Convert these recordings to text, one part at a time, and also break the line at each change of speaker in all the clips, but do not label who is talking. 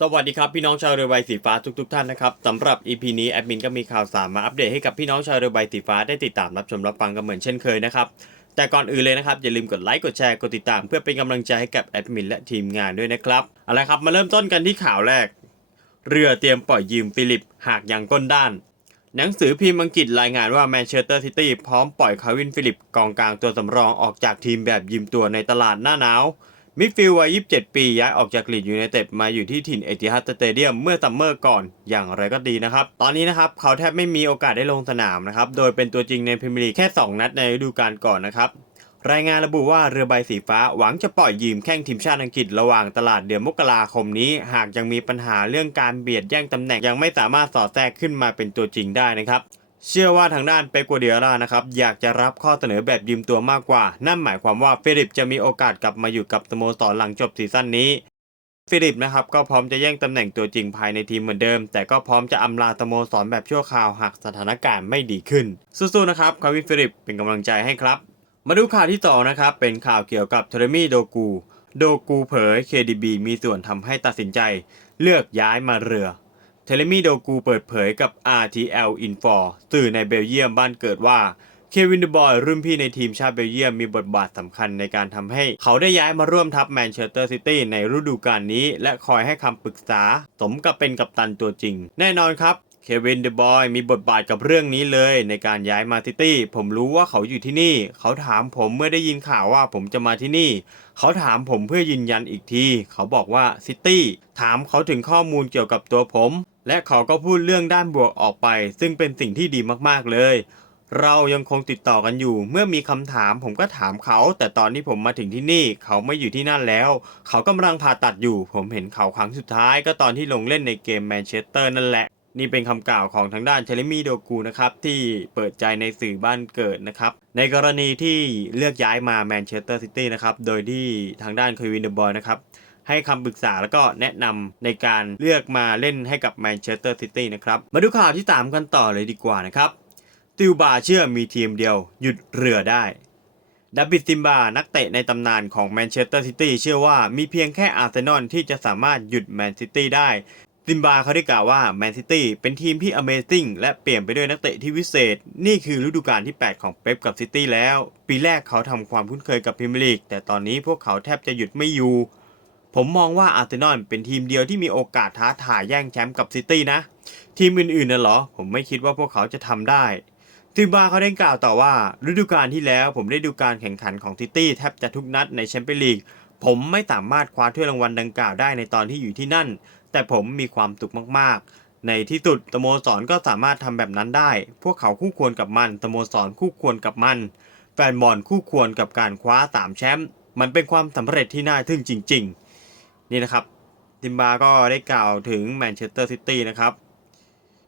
สวัสดีครับพี่น้องชาวเรือใบสีฟ้าทุกๆท่านนะครับสำหรับ EP นี้แอดมินก็มีข่าวสารมาอัปเดตให้กับพี่น้องชาวเรือใบสีฟ้าได้ติดตามรับชมรับฟังกันเหมือนเช่นเคยนะครับแต่ก่อนอื่นเลยนะครับอย่าลืมกดไลค์กดแชร์กดติดตาม เพื่อเป็นกำลังใจให้กับแอดมินและทีมงานด้วยนะครับเอาละครับมาเริ่มต้นกันที่ข่าวแรก เรือเตรียมปล่อยยืมฟิลิป หากยังก้นด้าน หนังสือพิมพ์อังกฤษรายงานว่าแมนเชสเตอร์ซิตี้พร้อมปล่อยคาวินฟิลิปกองกลางตัวสำรองออกจากทีมแบบยืมตัวในตลาดหน้าหนาว มิดฟิลด์วัย 27 ปี ย้ายออกจากลีดยูไนเต็ดมาอยู่ที่ถิ่นเอติฮัดสเตเดียมเมื่อซัมเมอร์ก่อน อย่างไรก็ดีนะครับ ตอนนี้นะครับ เขาแทบไม่มีโอกาสได้ลงสนามนะครับ โดยเป็นตัวจริงในพรีเมียร์ลีกแค่ 2 นัดในฤดูกาลก่อนนะครับ รายงานระบุว่าเรือใบสีฟ้าหวังจะปล่อยยืมแข้งทีมชาติอังกฤษระหว่างตลาดเดือนมกราคมนี้ หากยังมีปัญหาเรื่องการเบียดแย่งตำแหน่งยังไม่สามารถสอดแทรกขึ้นมาเป็นตัวจริงได้นะครับ เชื่อว่าทางด้านเปกัวเดียร่านะครับอยากจะรับข้อเสนอแบบยืมตัวมากกว่า นั่นหมายความว่าฟิลิปจะมีโอกาสกลับมาอยู่กับสโมสรหลังจบซีซั่นนี้ ฟิลิปนะครับก็พร้อมจะแย่งตำแหน่งตัวจริงภายในทีมเหมือนเดิม แต่ก็พร้อมจะอำลาสโมสรแบบชั่วคราวหากสถานการณ์ไม่ดีขึ้น สู้ๆนะครับคาวินฟิลิปเป็นกำลังใจให้ครับ มาดูข่าวที่สอนะครับเป็นข่าวเกี่ยวกับเทเรมี่โดกูโดกูเผย KDB มีส่วนทำให้ตัดสินใจ เลือกย้ายมาเรือ เทเลมีโดกูเปิดเผยกับ RTL Info สื่อในเบลเยียมบ้านเกิดว่าเควินเดบอยรุ่นพี่ในทีมชาติเบลเยียมมีบทบาทสำคัญในการทำให้ เขาได้ย้ายมาร่วมทัพแมนเชสเตอร์ซิตี้ในฤดูกาลนี้ และคอยให้คำปรึกษา สมกับเป็นกัปตันตัวจริง แน่นอนครับเควินเดบอยมีบทบาทกับเรื่องนี้เลยในการย้ายมาซิตี้ ผมรู้ว่าเขาอยู่ที่นี่ เขาถามผมเมื่อได้ยินข่าวว่าผมจะมาที่นี่ เขาถามผมเพื่อยืนยันอีกที เขาบอกว่าซิตี้ถามเขาถึงข้อมูลเกี่ยวกับตัวผม และเขาก็พูดเรื่องด้านบวกออกไป ซึ่งเป็นสิ่งที่ดีมากๆเลย เรายังคงติดต่อกันอยู่ เมื่อมีคำถามผมก็ถามเขา แต่ตอนที่ผมมาถึงที่นี่ เขาไม่อยู่ที่นั่นแล้ว เขากำลังผ่าตัดอยู่ ผมเห็นเขาครั้งสุดท้าย ก็ตอนที่ลงเล่นในเกมแมนเชสเตอร์นั่นแหละ นี่เป็นคำกล่าวของทางด้านเชลมี่โดกูนะครับที่เปิดใจในสื่อบ้านเกิดนะครับ ในกรณีที่เลือกย้ายมาแมนเชสเตอร์ซิตี้นะครับ โดยที่ทางด้านเควินเดอร์บอยนะครับ ให้คำปรึกษาแล้วก็แนะนำในการเลือกมาเล่นให้กับแมนเชสเตอร์ซิตี้นะครับ มาดูข่าวที่ 3 กันต่อเลยดีกว่านะครับ ติวบาเชื่อมีทีมเดียว หยุดเรือได้ดับบิดซิมบา นักเตะในตำนานของแมนเชสเตอร์ซิตี้เชื่อว่ามีเพียงแค่อาร์เซนอลที่จะสามารถหยุดแมนซิตี้ได้ ซิมบาเขาได้กล่าวว่าแมนซิตี้เป็นทีมที่ Amazing และเปลี่ยนไปด้วยนักเตะที่วิเศษ นี่คือฤดูกาลที่ 8 ของเป๊ปกับซิตี้แล้ว ปีแรกเขาทำความคุ้นเคยกับพรีเมียร์ลีกแต่ตอนนี้พวกเขาแทบจะหยุดไม่อยู่ ผมมองว่าอาร์เซนอลเป็นทีมเดียวที่มีโอกาสท้าทายแย่งแชมป์กับซิตี้นะ ทีมอื่นๆน่ะเหรอ ผมไม่คิดว่าพวกเขาจะทำได้ซิมบาเขาได้กล่าวต่อว่า ฤดูกาลที่แล้วผมได้ดูการแข่งขันของซิตี้แทบจะทุกนัดในแชมเปี้ยนลีก ผมไม่สามารถคว้าถ้วยรางวัลดังกล่าวได้ในตอนที่อยู่ที่นั่น แต่ผมมีความสุขมากๆ ในที่สุดสโมสรก็สามารถทำแบบนั้นได้ พวกเขาคู่ควรกับมันสโมสรคู่ควรกับมัน แฟนบอลคู่ควรกับการคว้าสามแชมป์ มันเป็นความสำเร็จที่น่าทึ่งจริง ๆ นี่นะครับซิมบาก็ได้กล่าวถึงแมนเชสเตอร์ซิตี้นะครับ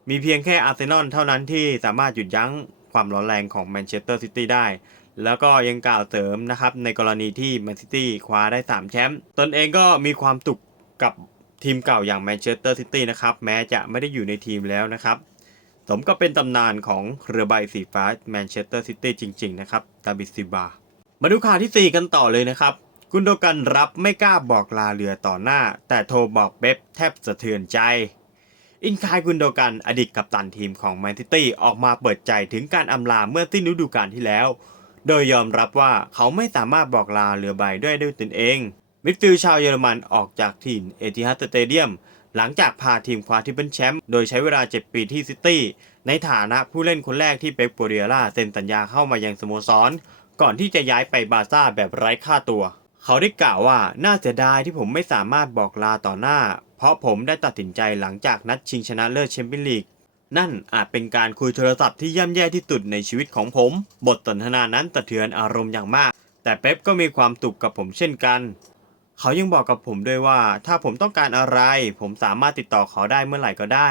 มีเพียงแค่อาร์เซนอลเท่านั้นที่สามารถหยุดยั้งความร้อนแรงของแมนเชสเตอร์ซิตี้ได้ แล้วก็ยังกล่าวเสริมนะครับ ในกรณีที่แมนซิตี้คว้าได้ 3 แชมป์ตนเองก็มีความสุขกับทีมเก่าอย่างแมนเชสเตอร์ซิตี้นะครับ แม้จะไม่ได้อยู่ในทีมแล้วนะครับ สมก็เป็นตำนานของเรือใบสีฟ้าแมนเชสเตอร์ซิตี้จริง ๆ นะครับดาบิดซิบามาดูข่าวทีสี่4 กันต่อเลยนะครับ กุนโดกันรับไม่กล้าบอกลาเรือต่อหน้า แต่โทรบอกเป๊ปแทบสะเทือนใจ อินคายกุนโดกันอดีตกัปตันทีมของแมนซิตี้ออกมาเปิดใจถึงการอำลาเมื่อสิ้นฤดูกาลที่แล้ว โดยยอมรับว่าเขาไม่สามารถบอกลาเรือใบด้วยด้วยตนเอง มิดฟิลด์ชาวเยอรมันออกจากทีมเอติฮัดสเตเดียมหลังจากพาทีมคว้าทริปเปิลแชมป์โดยใช้เวลา 7 ปีที่ซิตี้ในฐานะผู้เล่นคนแรกที่เป๊ปโปเรียร่าเซ็นสัญญาเข้ามายังสโมสร ก่อนที่จะย้ายไปบาซ่าแบบไร้ค่าตัว เขาได้กล่าวว่าน่าเสียดายที่ผมไม่สามารถบอกลาต่อหน้า เพราะผมได้ตัดสินใจหลังจากนัดชิงชนะเลิศแชมเปี้ยนลีกนั่นอาจเป็นการคุยโทรศัพท์ที่ย่ำแย่ที่สุดในชีวิตของผม บทสนทนานั้นสะเทือนอารมณ์อย่างมาก แต่เป๊ปก็มีความสุขกับผมเช่นกัน เขายังบอกกับผมด้วยว่า ถ้าผมต้องการอะไร ผมสามารถติดต่อเขาได้เมื่อไหร่ก็ได้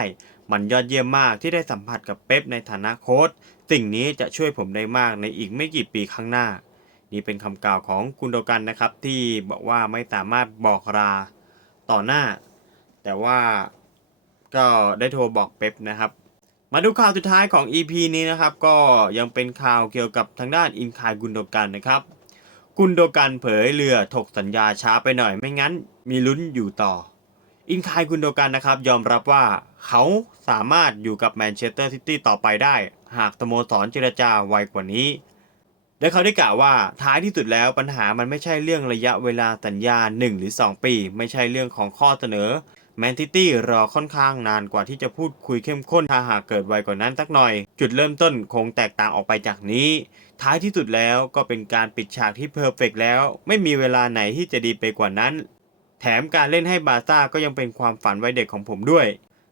มันยอดเยี่ยมมากที่ได้สัมผัสกับเป๊ปในฐานะโค้ช สิ่งนี้จะช่วยผมได้มากในอีกไม่กี่ปีข้างหน้า นี่เป็นคำกล่าวของกุนโดกันนะครับ ที่บอกว่าไม่สามารถบอกลาต่อหน้า แต่ว่าก็ได้โทรบอกเป๊ปนะครับ มาดูข่าวสุดท้ายของ EP นี้นะครับ ก็ยังเป็นข่าวเกี่ยวกับทางด้านอินคายกุนโดกันนะครับ กุนโดกันเผยเรือถกสัญญาช้าไปหน่อยไม่งั้นมีลุ้นอยู่ต่อ อินคายกุนโดกันนะครับ ยอมรับว่าเขาสามารถอยู่กับแมนเชสเตอร์ซิตี้ต่อไปได้ หากสโมสรเจรจาไวกว่านี้ และเขาได้กล่าวว่าท้ายที่สุดแล้วปัญหามันไม่ใช่เรื่องระยะเวลาสัญญา 1 หรือ 2 ปี ไม่ใช่เรื่องของข้อเสนอแมนซิตี้รอค่อนข้างนานกว่าที่จะพูดคุยเข้มข้นถ้าหากเกิดไวกว่านั้นสักหน่อย จุดเริ่มต้นคงแตกต่างออกไปจากนี้ ท้ายที่สุดแล้วก็เป็นการปิดฉากที่เพอร์เฟกต์แล้ว ไม่มีเวลาไหนที่จะดีไปกว่านั้น แถมการเล่นให้บาซ่าก็ยังเป็นความฝันวัยเด็กของผมด้วย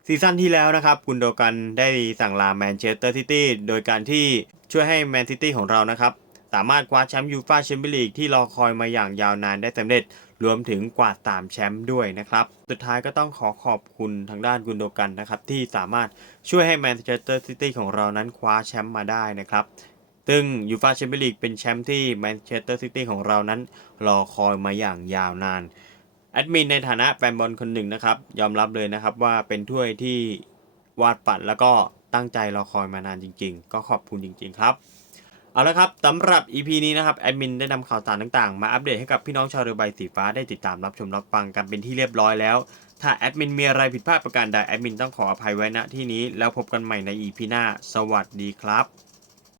ซีซั่นที่แล้วนะครับกุนโดกันได้สั่งลาแมนเชสเตอร์ซิตี้โดยการที่ช่วยให้แมนซิตี้ของเรานะครับ สามารถคว้าแชมป์ยูฟ่าแชมเปี้ยนลีกที่รอคอยมาอย่างยาวนานได้สำเร็จ รวมถึงกวาด3แชมป์ด้วยนะครับ สุดท้ายก็ต้องขอขอบคุณทางด้านกุนโดกันนะครับ ที่สามารถช่วยให้แมนเชสเตอร์ซิตี้ของเรานั้นคว้าแชมป์มาได้นะครับซึ่งยูฟ่าแชมเปี้ยนลีกเป็นแชมป์ที่แมนเชสเตอร์ซิตี้ของเรานั้น รอคอยมาอย่างยาวนาน แอดมินในฐานะแฟนบอลคนหนึ่งนะครับ ยอมรับเลยนะครับว่าเป็นถ้วยที่วาดฝันแล้วก็ตั้งใจรอคอยมานานจริง ๆ ก็ขอบคุณจริง ๆ ครับ เอาละครับสำหรับ EP นี้นะครับแอดมินได้นำข่าวสารต่างๆ มาอัปเดตให้กับพี่น้องชาวเรือใบสีฟ้าได้ติดตามรับชมรับฟังกันเป็นที่เรียบร้อยแล้ว ถ้าแอดมินมีอะไรผิดพลาดประการใดแอดมินต้องขออภัยไว้ณที่นี้ แล้วพบกันใหม่ใน EP หน้า สวัสดีครับ